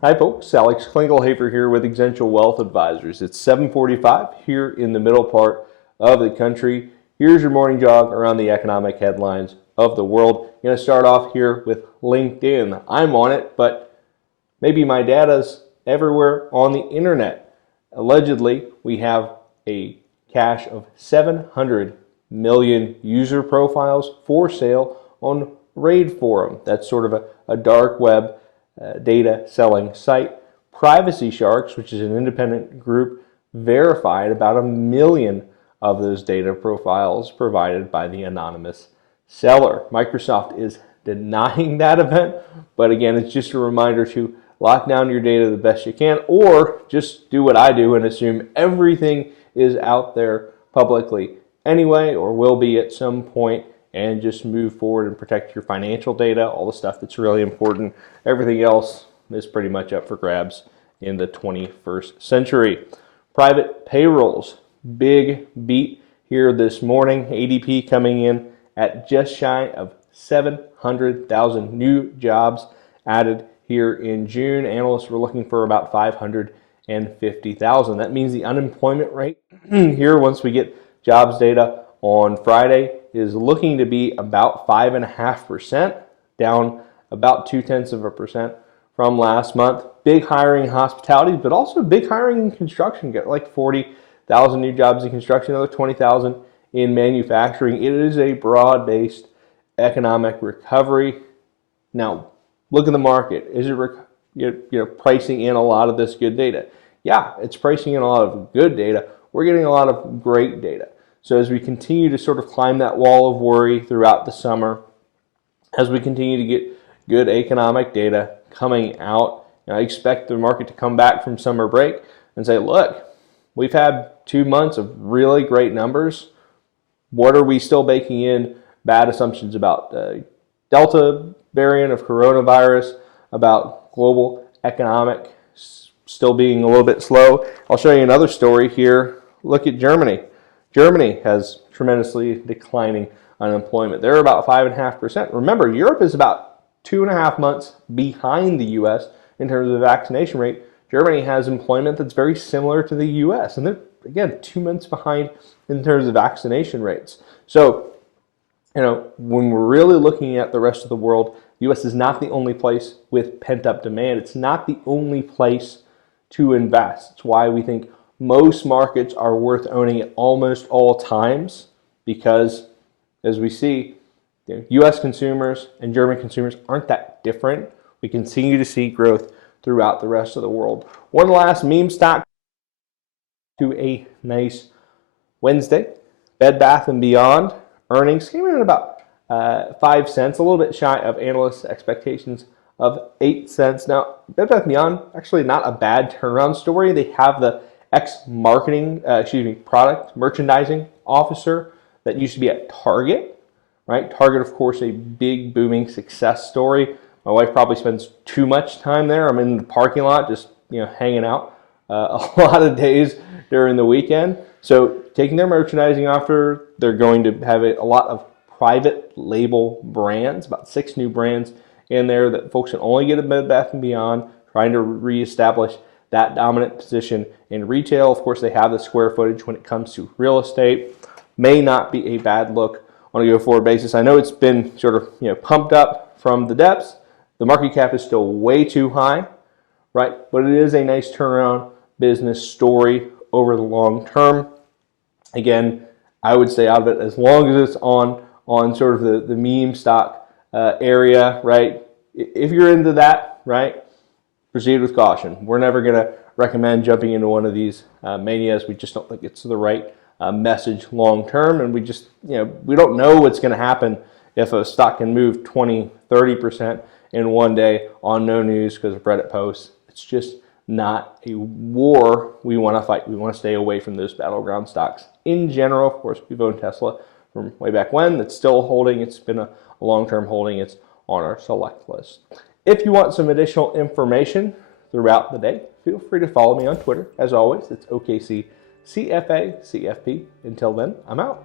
Hi folks, Alex Klingelhoeffer here with Exencial Wealth Advisors. It's 7:45 here in the middle part of the country. Here's your morning jog around the economic headlines of the world. I'm going to start off here with LinkedIn. I'm on it, but maybe my data's everywhere on the internet. Allegedly, we have a cache of 700 million user profiles for sale on Raid Forum. That's sort of a dark web data selling site. Privacy Sharks, which is an independent group, verified about 1 million of those data profiles provided by the anonymous seller. Microsoft is denying that event, but again, it's just a reminder to lock down your data the best you can, or just do what I do and assume everything is out there publicly anyway, or will be at some point, and just move forward and protect your financial data, all the stuff that's really important. Everything else is pretty much up for grabs in the 21st century. Private payrolls, big beat here this morning. ADP coming in at just shy of 700,000 new jobs added here in June. Analysts were looking for about 550,000. That means the unemployment rate here, once we get jobs data on Friday, is looking to be about 5.5%, down about 0.2% from last month. Big hiring in hospitality, but also big hiring in construction. Got like 40,000 new jobs in construction, another 20,000 in manufacturing. It is a broad-based economic recovery. Now, look at the market. Is it pricing in a lot of this good data? Yeah, it's pricing in a lot of good data. We're getting a lot of great data. So as we continue to sort of climb that wall of worry throughout the summer, as we continue to get good economic data coming out, I expect the market to come back from summer break and say, look, we've had 2 months of really great numbers. What are we still baking in bad assumptions about the Delta variant of coronavirus, about global economic still being a little bit slow? I'll show you another story here. Look at Germany. Germany has tremendously declining unemployment. They're about 5.5%. Remember, Europe is about 2.5 months behind the U.S. in terms of the vaccination rate. Germany has employment that's very similar to the U.S. And they're, again, 2 months behind in terms of vaccination rates. So, when we're really looking at the rest of the world, the U.S. is not the only place with pent-up demand. It's not the only place to invest. It's why we think most markets are worth owning at almost all times, because as we see, U.S. consumers and German consumers aren't that different. We continue to see growth throughout the rest of the world. One last meme stock to a nice Wednesday. Bed Bath & Beyond earnings came in at about 5 cents, a little bit shy of analysts' expectations of 8 cents. Now, Bed Bath & Beyond, actually not a bad turnaround story. They have the product merchandising officer that used to be at Target, right? Target, of course, a big booming success story. My wife probably spends too much time there. I'm in the parking lot just hanging out a lot of days during the weekend. So taking their merchandising offer, they're going to have a lot of private label brands, about 6 new brands in there that folks can only get at Bed Bath & Beyond, trying to reestablish that dominant position in retail. Of course, they have the square footage when it comes to real estate. May not be a bad look on a go-forward basis. I know it's been sort of pumped up from the depths. The market cap is still way too high, right? But it is a nice turnaround business story over the long term. Again, I would stay out of it as long as it's on sort of the meme stock area, right? If you're into that, right, proceed with caution. We're never going to recommend jumping into one of these manias. We just don't think it's the right message long term, and we just we don't know what's going to happen if a stock can move 20-30% in one day on no news because of Reddit posts. It's just not a war we want to fight. We want to stay away from those battleground stocks. In general, of course, we've owned Tesla from way back when. It's still holding. It's been a long-term holding. It's on our select list. If you want some additional information throughout the day, feel free to follow me on Twitter. As always, it's OKC CFA CFP. Until then, I'm out.